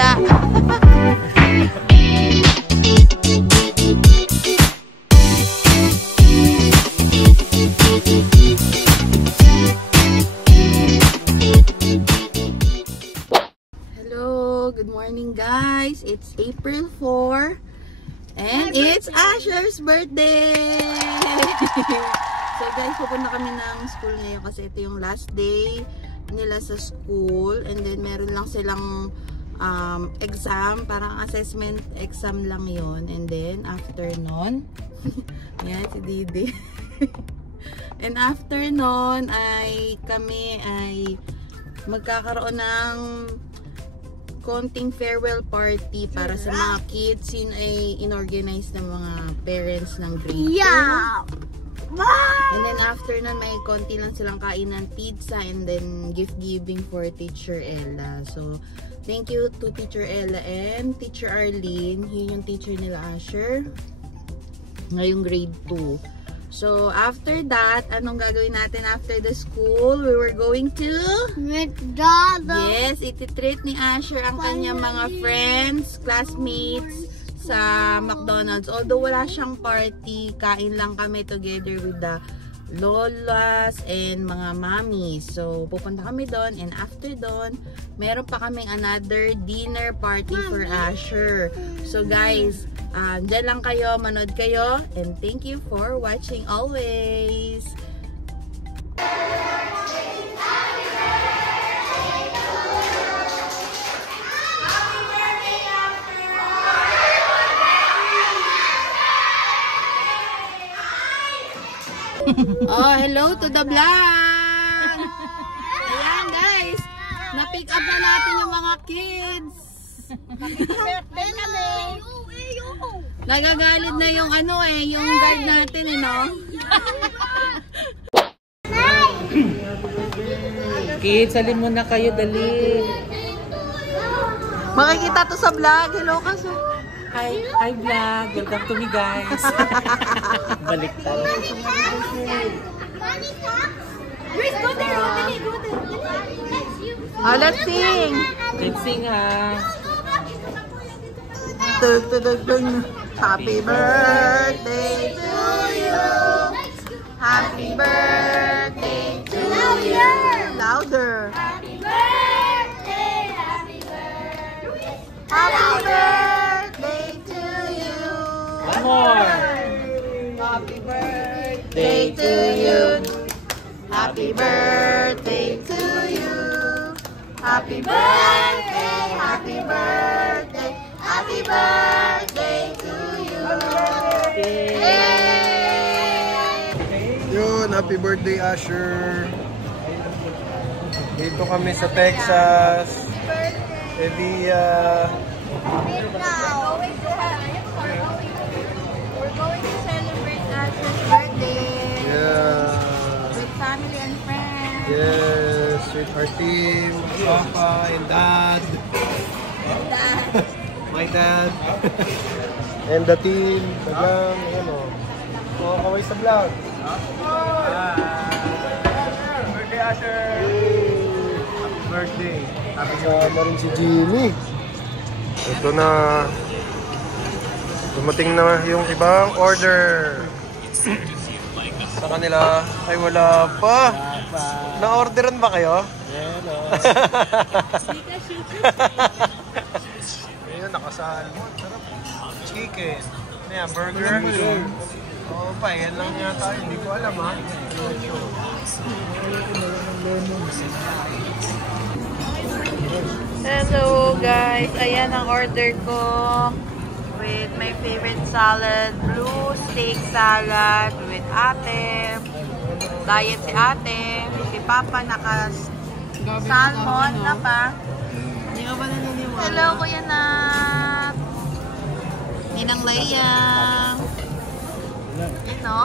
wala. Hello, good morning guys. It's April 4 and it's Asher's birthday. So guys, pupunta kami ng school ngayon kasi ito yung last day nila sa school, and then meron lang silang exam, parang assessment exam lang yon, and then after nun yan si Didi and after nun ay kami ay magkakaroon ng konting farewell party para sa mga kids. Yun ay inorganize ng mga parents ng grade 2. Yeah. And then after nun, may konti lang silang kainan, pizza, and then gift giving for Teacher Ella. So, thank you to Teacher Ella and Teacher Arlene. Yun yung teacher nila Asher ngayong grade 2. So, after that, anong gagawin natin after the school? We were going to McDonald's. Yes, ititreat ni Asher ang kanyang mga friends, classmates sa McDonald's. Although wala siyang party, kain lang kami together with the lolas and mga mommies. So, pupunta kami doon, and after doon, meron pa kaming another dinner party for Asher. So, guys, dyan lang kayo, manood kayo, and thank you for watching always. Oh, hello to the vlog! Ayan guys, na-pick up na natin yung mga kids. Nagagalit na yung ano yung guard natin no? Kids, salin mo na kayo, dali. Makikita to sa vlog. Hello kaso. Hi vlog, welcome to me guys. Balik tayo. Oh, let's sing. Let's sing ha. Happy birthday to you. Happy birthday to you. Louder. Happy birthday. Happy birthday. Happy birthday to you. One more. Happy birthday to you. Happy birthday to you. Happy birthday. Happy birthday. Happy birthday to you. Yun, happy birthday Asher. Dito kami sa Texas. Evia. We're going to celebrate Asher's birthday. Yeah. With family and friends. Yes, with our team, Papa and Dad. My dad. And the team. Tagang, kaway sa vlog. Birthday Asher! Happy birthday! Kasama rin si Jimmy. Ito na. Dumating na yung ibang order. Sa kanila ay wala pa. Na-orderan ba kayo? Hello. Ayan, nakasalmon. Sarap. Chicken. Ano yan, burger? Oo pa, yan lang yata. Hindi ko alam ha. Hello guys, ayan ang order ko with my favorite salad, blue steak salad with ate. Diet si ate, si Papa naka salmon na pa. Hindi ka ba naniniwala? Hello Kuya Nat. Ninang Leia. Ito.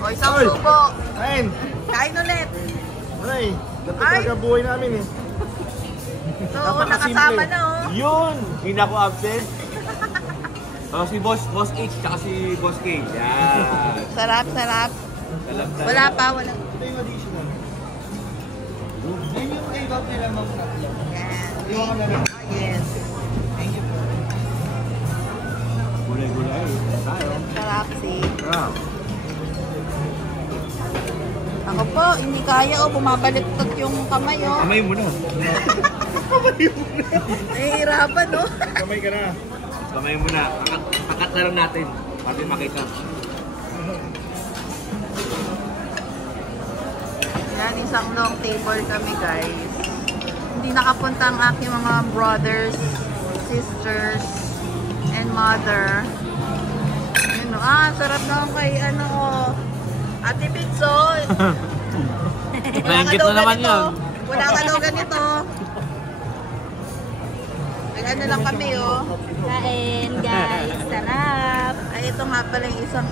O isang subo. Kain! Kain ulit. Ay, dapat talaga buhay namin eh. So, nakasama na oh. Yun! Hindi na ako absent. Si Boss H tsaka si Boss K. Yan. Sarap, sarap. Wala pa, wala. Ito yung additional. Yan yung take out nila mga tatlo. Yan. Yes. Sarap si. Sarap. Ako po, hindi kaya o bumabaliktad yung kamay o. Kamay mo na. Nahihirapan o. Kamay ka na. Kamay mo na. Takat na lang natin. Pati makita. Yan, isang long table kami guys. Hindi nakapunta ang aking mga brothers, sisters, and mother. Yun, sarap naman kay Ate Pizzo. Blanket na naman yun. Wala ka daw ganito. Ano lang kami Kain guys, sarap. Ay, ito nga pala yung isang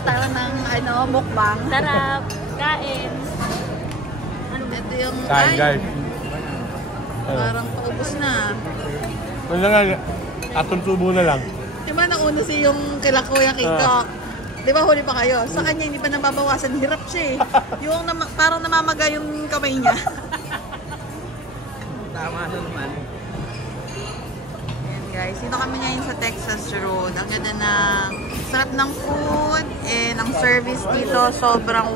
star ng mukbang. Sarap. Kain. Ito yung Kain guys. Parang paubos na. Wala nga, atong subo na lang. Diba nauna si yung kila Kuya Kiko? Diba huli pa kayo? Sa kanya hindi pa nababawasan. Hirap siya Yung parang namamaga yung kamay niya. Tama na naman. Ayan guys, dito kami ngayon sa Texas Road. Ang ganda ng sarap ng food and ang service dito sobrang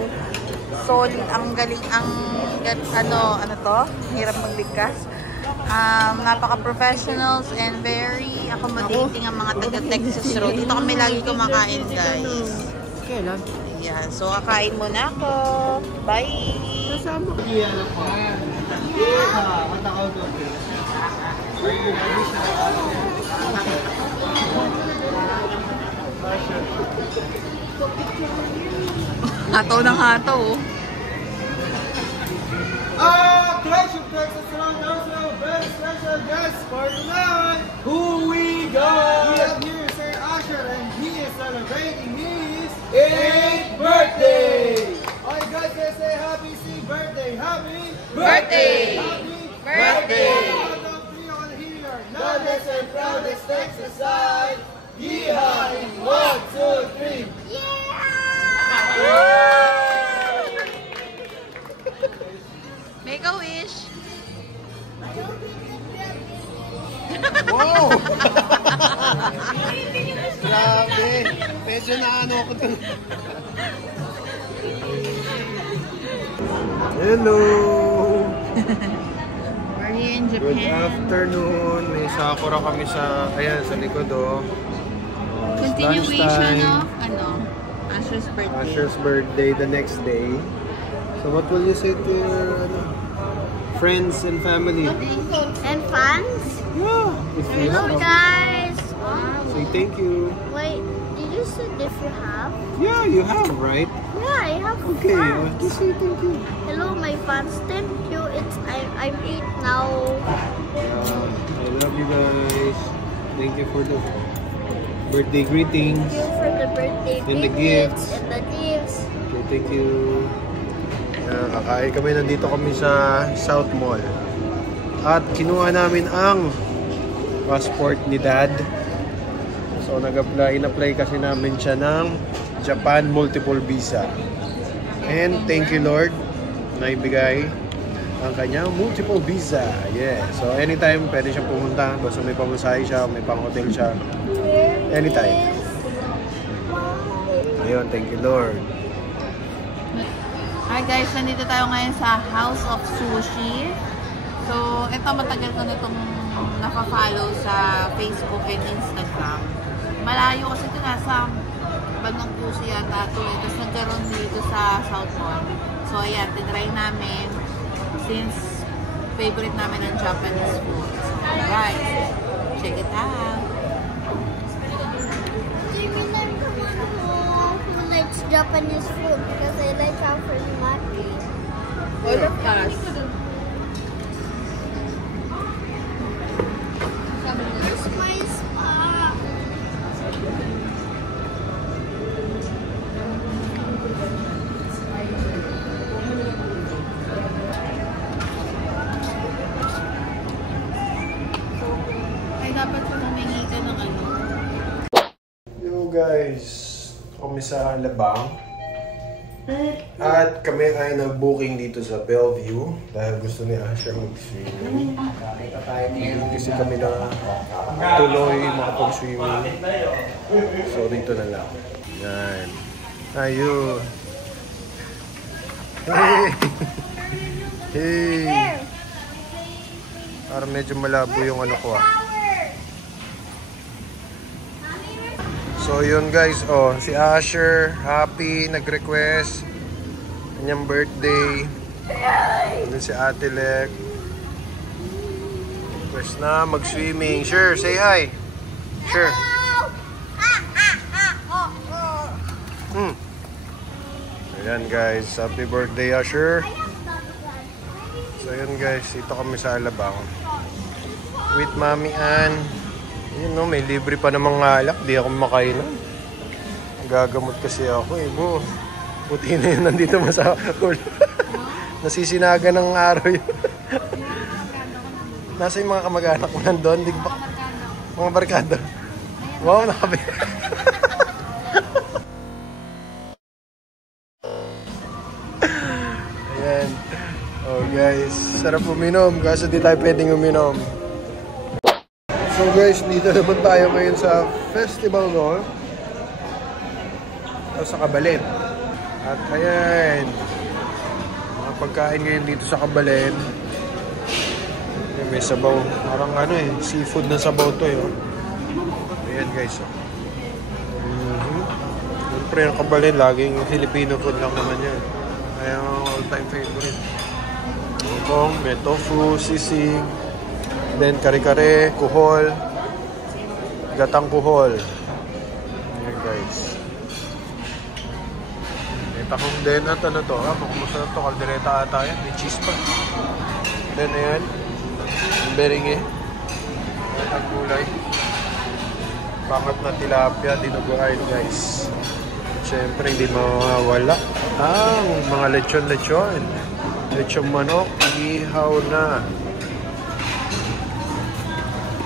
solid. Ang galing, ano to? Hirap magbigkas. Napaka-professionals and very accommodating ang mga taga-Texas Road. Dito kami lagi kumakain, guys. Yeah, so kakain muna ako. Bye! Hataw ng hataw. Clash of Texas Road, also very special guest for tonight. Who we got? We have here Sir Asher, and he is celebrating his 8th birthday. Alright guys, let's say happy birthday. Happy Birthday! Happy Birthday! Count of 3 on here. Loudest and proudest Texas side. Yeehaw! In 1, 2, 3. Make a wish. Wow! Grabe! Medyo na ako to. Hello! We're here in Japan. Good afternoon. May sakura kami sa, ayan, sa likod Continuation of, Asher's birthday. Asher's birthday the next day. So what will you say to your friends and family? And fans? Yeah. If you Hello have, guys. say thank you. Wait, did you say if you have? Yeah, you have, right? Yeah, I have Okay, fans. just say thank you. Hello my fans, thank you. I'm 8 now. I love you guys. Thank you for the birthday greetings. Thank you for the birthday And the greetings gifts. and the gifts. Okay, thank you. Kakain kami, nandito kami sa South Mall. At kinuha namin ang passport ni Dad. So in-apply kasi namin siya ng Japan multiple visa. And thank you Lord, naibigay ang kanyang multiple visa. Yeah. So anytime pwede siyang pumunta, basta may pamasahe siya, may pang-hotel siya. Anytime. Ayun, thank you Lord. Hi guys, nandito tayo ngayon sa House of Sushi. So, ito matagal ko na itong napafollow sa Facebook and Instagram. Malayo kasi ito nasa Bagong Puso yata ito eh. Tapos nagkaroon dito sa South Mall. So, ayan, tinry namin since favorite namin ang Japanese food. Alright, check it out. It's Japanese food because I like Alfred Maki. All of us. It's my spa. Ay, dapat kung humingi ka ng Yo guys, kami sa Alabang. At kami ay nag-booking dito sa Bellevue dahil gusto ni Asher mag-swimming. Kasi kami na tuloy makapag-swimming. So dito na lang. Yan. Ayun. Hey! Hey! Parang medyo malabo yung ano ko ah. So yun guys, oh, si Asher, happy, nag-request. Kanyang birthday. Doon si Ate Lek. Request na mag-swimming. Sure, say hi. Sure. Ayan guys, happy birthday Asher. So yun guys, dito kami sa Alabang. With Mami Ann. Yun no, may libre pa namang alak. Di ako makainom. Gagamot kasi ako eh. Buti na yun, nandito mo sa ulo. Nasisinaga ng araw yun. Nasa yung mga kamag-anak mo nandun. Mga barkado. Wow, nakabi. Ayan. Oh guys, sarap uminom. Kaso di tayo pwedeng uminom. So guys, dito naman tayo ngayon sa festival no? Sa Kabalen. At ayan, mga pagkain ngayon dito sa Kabalen. May sabaw, parang ano eh, seafood na sabaw to eh. Ayan guys. Siyempre ang Kabalen, laging Filipino food lang naman yan. Kaya all-time favorite. Hongkong, may tofu, sisig. Then kare-kare, kuhol, gatang kuhol. Ayan guys. May takong din at ano to, masarap to, kaldereta ata yan, may cheese pa. Then ayan, beringe. Ayan ang gulay. Pangat na tilapia, dinuguan guys. Siyempre hindi mawawala ang mga lechon-lechon. Lechon manok, ihaw na.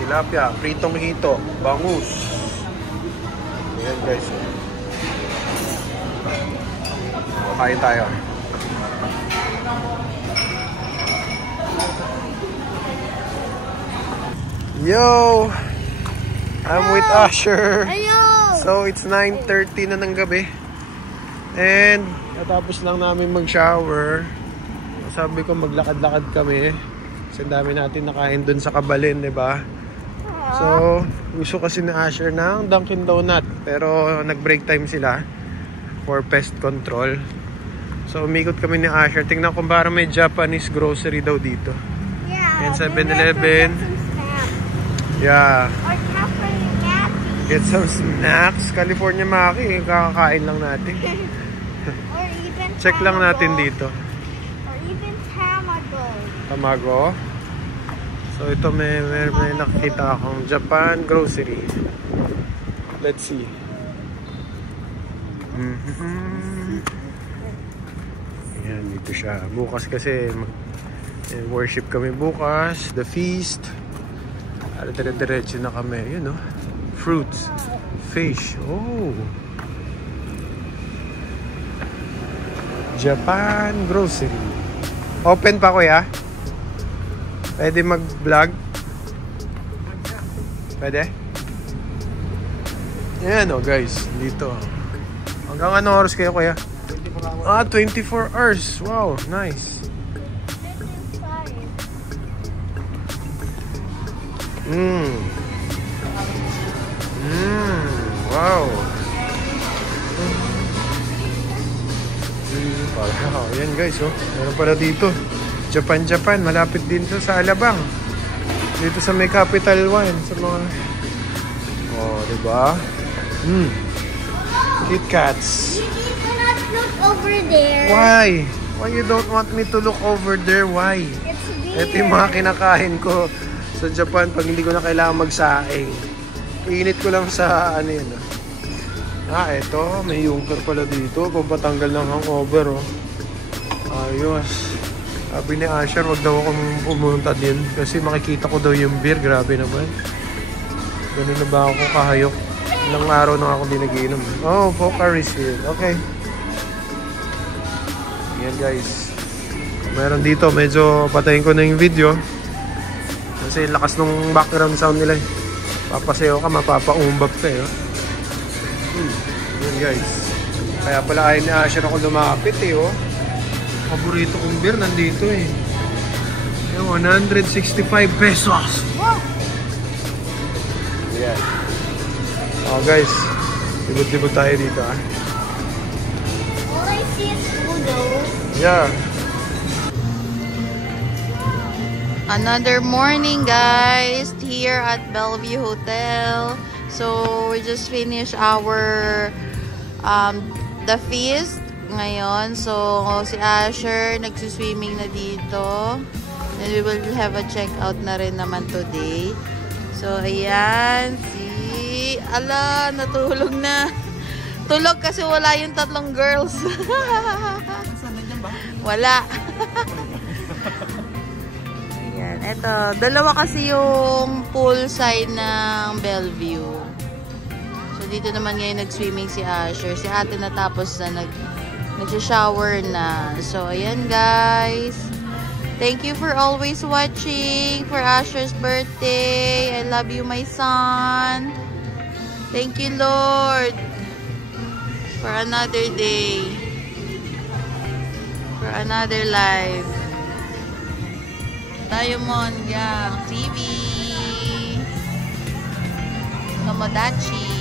Tilapia, pritong hito, bangus. Ayan guys. Kain tayo. Yo! I'm with Asher. So it's 9:30 na ng gabi. And natapos lang namin mag-shower. Sabi ko maglakad-lakad kami. Kasi dami natin nakain dun sa Kabalen, 'di ba? So, gusto kasi ni Asher ng Dunkin Donut. Pero nag-break time sila for pest control. So, umikot kami ni Asher. Tingnan kung parang may Japanese grocery daw dito. Yeah. And 7-Eleven. Yeah. Or California Maki. Get some snacks. California Maki. Kakakain lang natin. Or even Check lang natin dito. Or even Tamago. Tamago. So ito may nakita akong Japan grocery. Let's see. Ayan, dito siya. Bukas kasi worship kami bukas. The feast. Dire-diretso na kami. Yun, no? Fruits. Fish. Oh. Japan grocery. Open pa kuya? Pwede mag-vlog? Pwede? Ayan o guys, dito. Hanggang anong oras kayo kuya? 24 hours. Wow, nice. Wow. Ayan guys, oh. Meron pala dito. Japan, malapit din to sa Alabang. Dito sa may Capital One, sa mga oh, diba? Kit Kats. You cannot look over there. Why? Why you don't want me to look over there? Why? It's Ito weird. yung mga kinakain ko sa Japan pag hindi ko na kailangan magsaing. Init ko lang sa ano yun. Ito, may yungker pala dito. Pampatanggal ng hangover, oh. Ayos. Sabi ni Asher, wag daw akong pumunta din kasi makikita ko daw yung beer. Grabe naman. Ganun na ba ako kahayok? Ilang araw na ako din nag-iinom. Oh, Pocari Sweat. Okay. Yan guys. Meron dito, medyo patayin ko na yung video. Kasi lakas ng background sound nila eh. Papasayo ka, mapapaumbab ka eh. Yan guys. Kaya pala ayaw ni Asher ako lumapit eh. Oh. Paborito kong beer nandito eh. Yung 165 pesos. Wow! Yan. Oh guys. Libot-libot tayo dito ah. All I see is Uno. Yeah. Another morning guys here at Bellevue Hotel. So we just finished our the feast ngayon. So si Asher nagsuswimming na dito. And we will have a check out na rin naman today. So ayan, ala, natulog na. Tulog kasi wala yung tatlong girls. Wala. Ayan, eto. Dalawa kasi yung poolside ng Bellevue. So, dito naman ngayon nag-swimming si Asher. Si ate natapos na nag-shower na. So, ayan guys. Thank you for always watching for Asher's birthday. I love you, my son. Thank you, Lord, for another day, for another life. Diamond Gang TV, Tomodachi.